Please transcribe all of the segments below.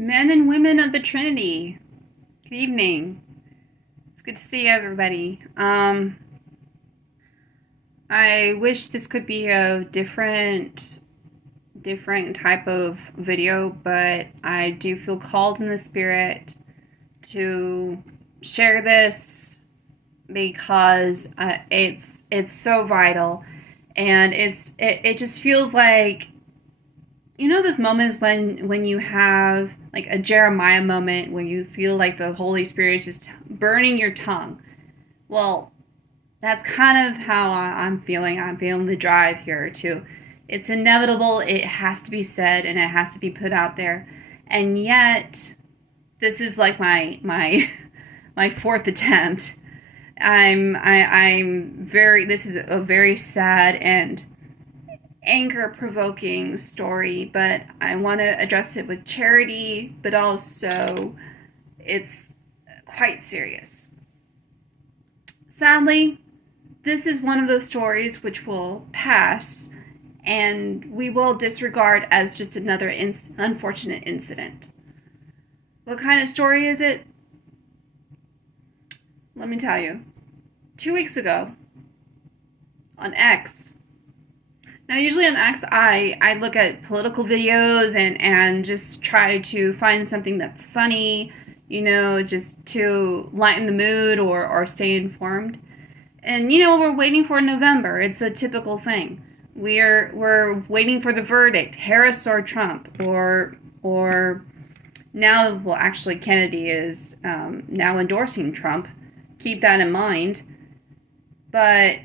Men and women of the Trinity. Good evening. It's good to see everybody. I wish this could be a different type of video, but I do feel called in the spirit to share this because it's so vital, and it just feels like, you know, those moments when you have like a Jeremiah moment when you feel like the Holy Spirit is just burning your tongue. Well, that's kind of how I'm feeling. I'm feeling the drive here too. It's inevitable. It has to be said and it has to be put out there. And yet, this is like my my fourth attempt. I'm very. This is a very sad and anger-provoking story, but I want to address it with charity, but also it's quite serious. Sadly, this is one of those stories which will pass and we will disregard as just another unfortunate incident. What kind of story is it? Let me tell you. 2 weeks ago, on X, now usually on X, I look at political videos and just try to find something that's funny, you know, just to lighten the mood or stay informed. And you know, we're waiting for November. It's a typical thing. We're waiting for the verdict, Harris or Trump, or now, well, actually Kennedy is now endorsing Trump. Keep that in mind. But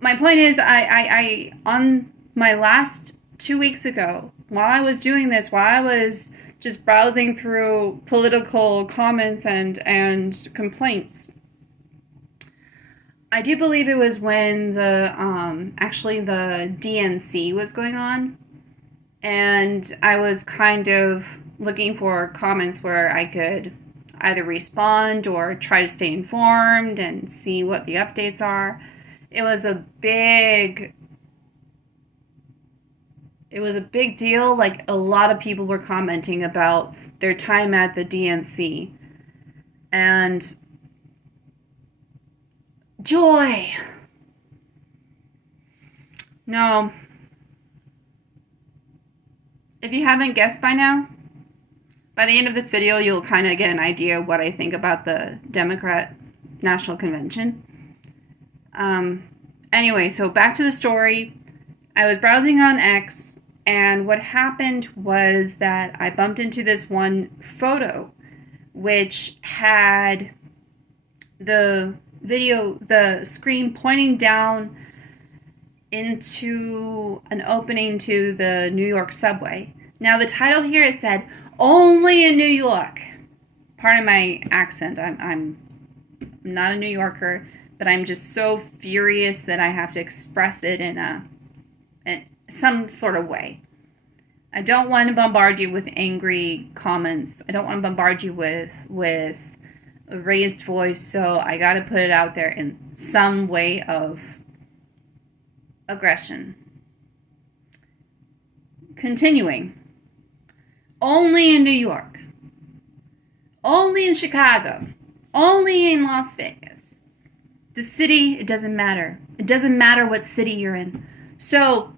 my point is, I on my last 2 weeks ago, while I was doing this, while I was just browsing through political comments and complaints, I do believe it was when the actually the DNC was going on, and I was kind of looking for comments where I could either respond or try to stay informed and see what the updates are. It was a big deal. Like, a lot of people were commenting about their time at the DNC. And joy. No. If you haven't guessed by now, by the end of this video, you'll kind of get an idea of what I think about the Democrat National Convention. Anyway, so back to the story. I was browsing on X, and what happened was that I bumped into this one photo, which had the screen pointing down into an opening to the New York subway. Now, the title here, it said, "Only in New York." Pardon my accent. I'm not a New Yorker, but I'm just so furious that I have to express it in some sort of way. I don't want to bombard you with angry comments. I don't want to bombard you with a raised voice, so I got to put it out there in some way of aggression. Continuing. Only in New York. Only in Chicago. Only in Las Vegas. The city, it doesn't matter. It doesn't matter what city you're in. So,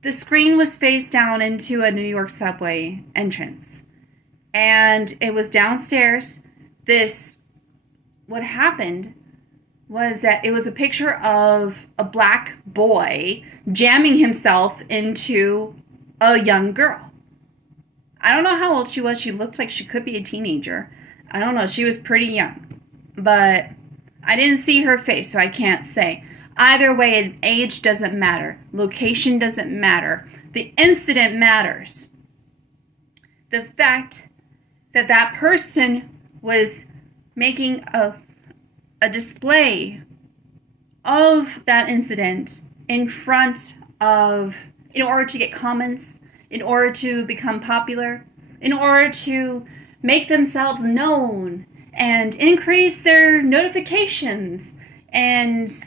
the screen was face down into a New York subway entrance. And it was downstairs. What happened was that it was a picture of a black boy jamming himself into a young girl. I don't know how old she was. She looked like she could be a teenager. I don't know. She was pretty young. But I didn't see her face, so I can't say. Either way, age doesn't matter. Location doesn't matter. The incident matters. The fact that that person was making a display of that incident in order to get comments, in order to become popular, in order to make themselves known and increase their notifications and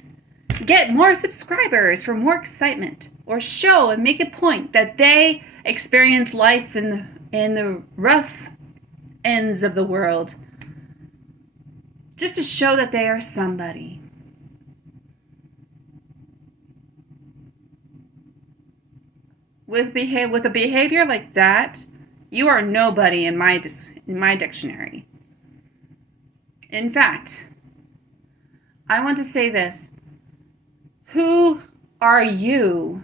get more subscribers for more excitement. or show and make a point that they experience life in the rough ends of the world, just to show that they are somebody. With a behavior like that, you are nobody in my dictionary. In fact, I want to say this. Who are you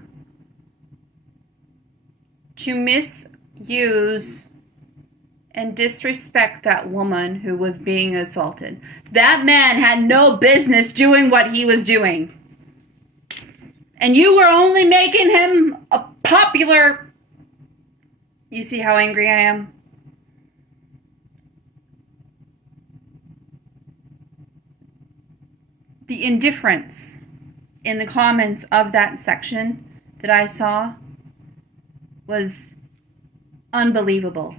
to misuse and disrespect that woman who was being assaulted? That man had no business doing what he was doing. And you were only making him a popular... You see how angry I am? The indifference in the comments of that section that I saw was unbelievable.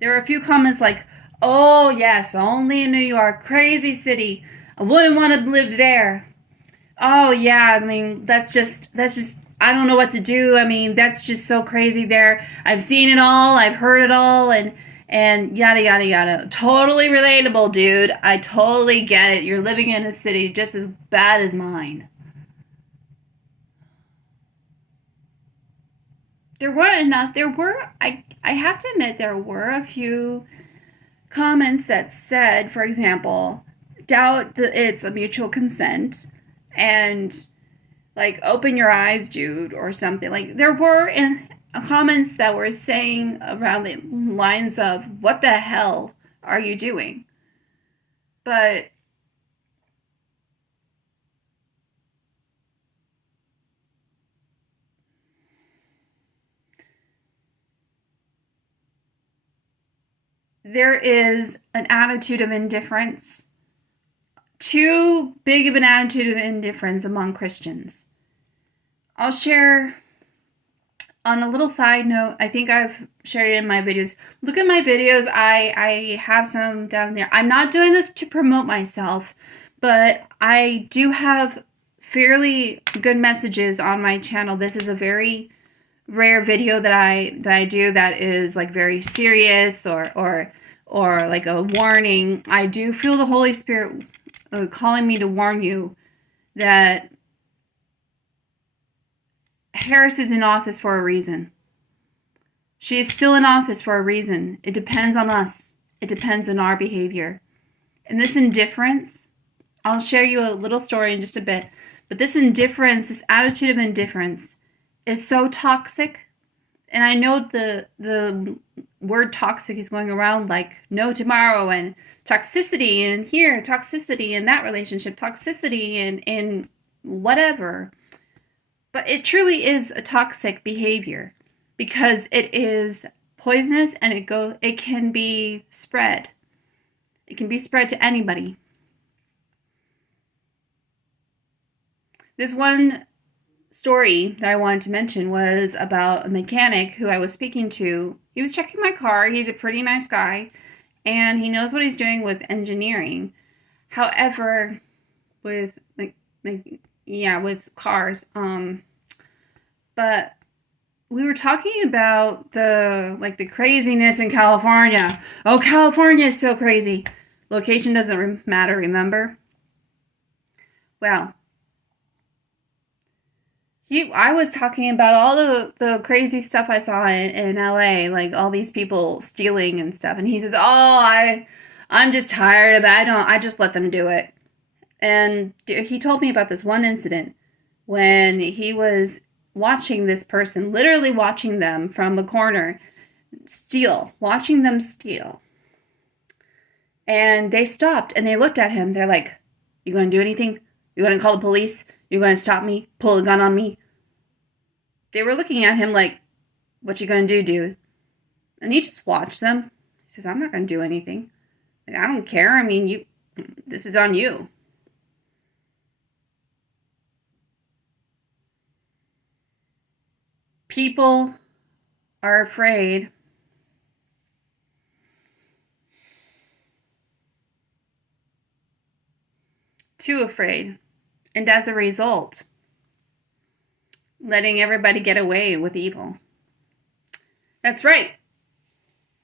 There were a few comments like, oh yes, only in New York, crazy city. I wouldn't want to live there. Oh yeah, I mean, that's just, I don't know what to do. I mean, that's just so crazy there. I've seen it all, I've heard it all, and yada, yada, yada. Totally relatable, dude. I totally get it. You're living in a city just as bad as mine. There weren't enough. I have to admit, there were a few comments that said, for example, doubt that it's a mutual consent, and like, open your eyes, dude, or something. Like, there were comments that were saying around the lines of, what the hell are you doing? But there is an attitude of indifference, too big of an attitude of indifference among Christians. I'll share on a little side note. I think I've shared it in my videos. Look at my videos. I have some down there. I'm not doing this to promote myself, but I do have fairly good messages on my channel. This is a very rare video that I do that is like very serious or like a warning. I do feel the Holy Spirit calling me to warn you that Harris is in office for a reason. She is still in office for a reason. It depends on us. It depends on our behavior. And this indifference, I'll share you a little story in just a bit, but this indifference, this attitude of indifference is so toxic. And I know the word toxic is going around like no tomorrow, and toxicity and here, toxicity in that relationship, toxicity in whatever. But it truly is a toxic behavior because it is poisonous, and it can be spread. It can be spread to anybody. This one story that I wanted to mention was about a mechanic who I was speaking to. He was checking my car. He's a pretty nice guy, and he knows what he's doing with engineering. However, with with cars, but we were talking about the craziness in California. Oh, California is so crazy. Location doesn't matter, remember? Well, I was talking about all the crazy stuff I saw in LA, like all these people stealing and stuff. And he says, oh, I'm just tired of it. I just let them do it. And he told me about this one incident when he was watching this person, literally watching them from the corner watching them steal. And they stopped and they looked at him. They're like, you going to do anything? You going to call the police? You going to stop me? Pull a gun on me? They were looking at him like, what you going to do, dude? And he just watched them. He says, I'm not going to do anything. Like, I don't care. I mean, this is on you. People are afraid too afraid. And as a result, letting everybody get away with evil. That's right.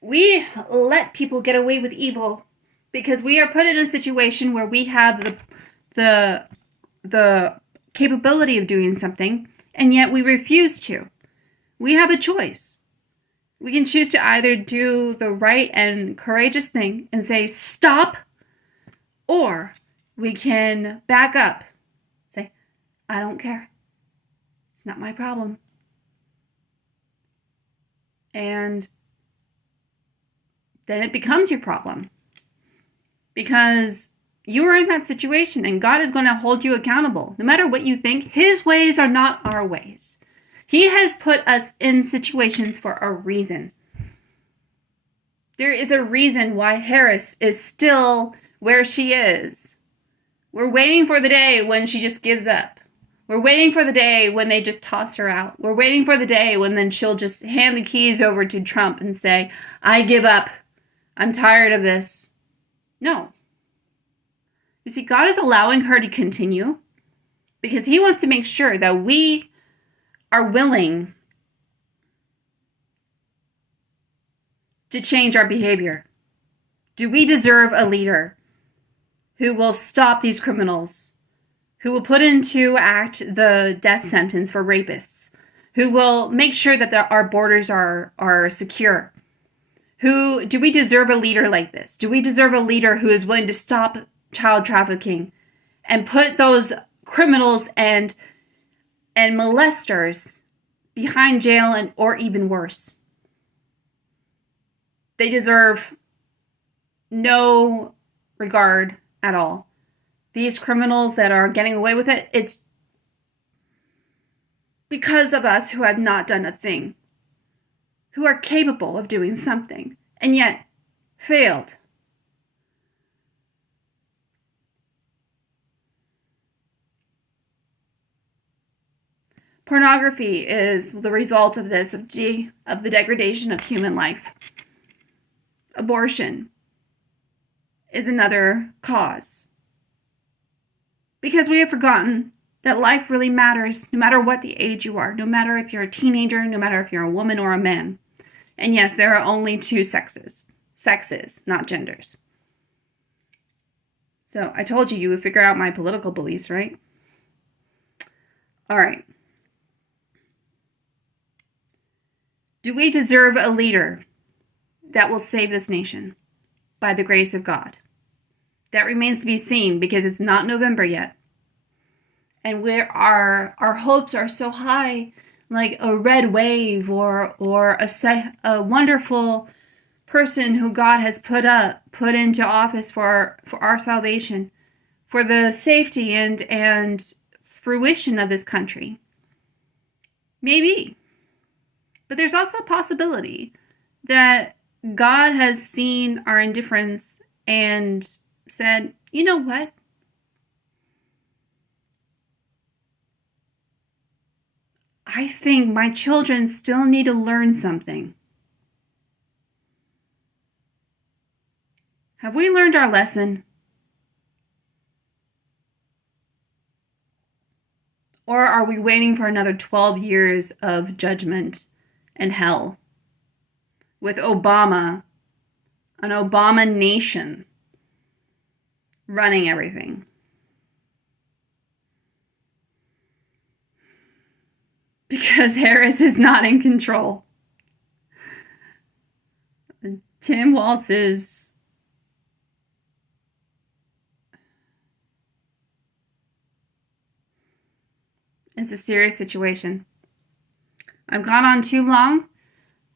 We let people get away with evil because we are put in a situation where we have the capability of doing something, and yet we refuse to. We have a choice. We can choose to either do the right and courageous thing and say, stop, or we can back up. Say, I don't care. It's not my problem. And then it becomes your problem. Because you are in that situation and God is going to hold you accountable. No matter what you think, His ways are not our ways. He has put us in situations for a reason. There is a reason why Harris is still where she is. We're waiting for the day when she just gives up. We're waiting for the day when they just toss her out. We're waiting for the day when then she'll just hand the keys over to Trump and say, I give up. I'm tired of this. No. You see, God is allowing her to continue because He wants to make sure that we are willing to change our behavior. Do we deserve a leader who will stop these criminals, who will put into act the death sentence for rapists, who will make sure that our borders are secure? Do we deserve a leader like this? Do we deserve a leader who is willing to stop child trafficking and put those criminals and molesters behind jail or even worse? They deserve no regard at all. These criminals that are getting away with it, it's because of us who have not done a thing, who are capable of doing something, and yet failed. Pornography is the result of this, of the degradation of human life. Abortion is another cause. Because we have forgotten that life really matters no matter what the age you are, no matter if you're a teenager, no matter if you're a woman or a man. And yes, there are only two sexes. Sexes, not genders. So I told you would figure out my political beliefs, right? All right. Do we deserve a leader that will save this nation by the grace of God? That remains to be seen because it's not November yet. And where our hopes are so high, like a red wave or a wonderful person who God has put into office for our salvation, for the safety and fruition of this country. Maybe. But there's also a possibility that God has seen our indifference and said, you know what? I think my children still need to learn something. Have we learned our lesson? Or are we waiting for another 12 years of judgment and hell with Obama, an Obama nation, running everything? Because Harris is not in control. Tim Walz is it's a serious situation. I've gone on too long,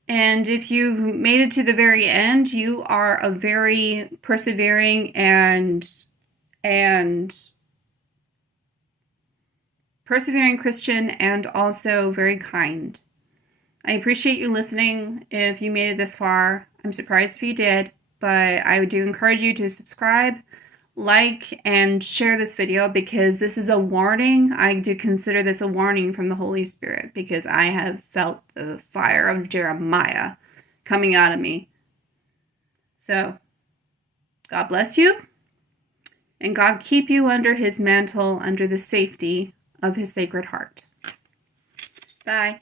and if you've made it to the very end, you are a very persevering and persevering Christian, and also very kind. I appreciate you listening. If you made it this far, I'm surprised if you did, but I do encourage you to subscribe, like, and share this video because this is a warning. I do consider this a warning from the Holy Spirit because I have felt the fire of Jeremiah coming out of me. So, God bless you, and God keep you under His mantle, under the safety of His Sacred Heart. Bye.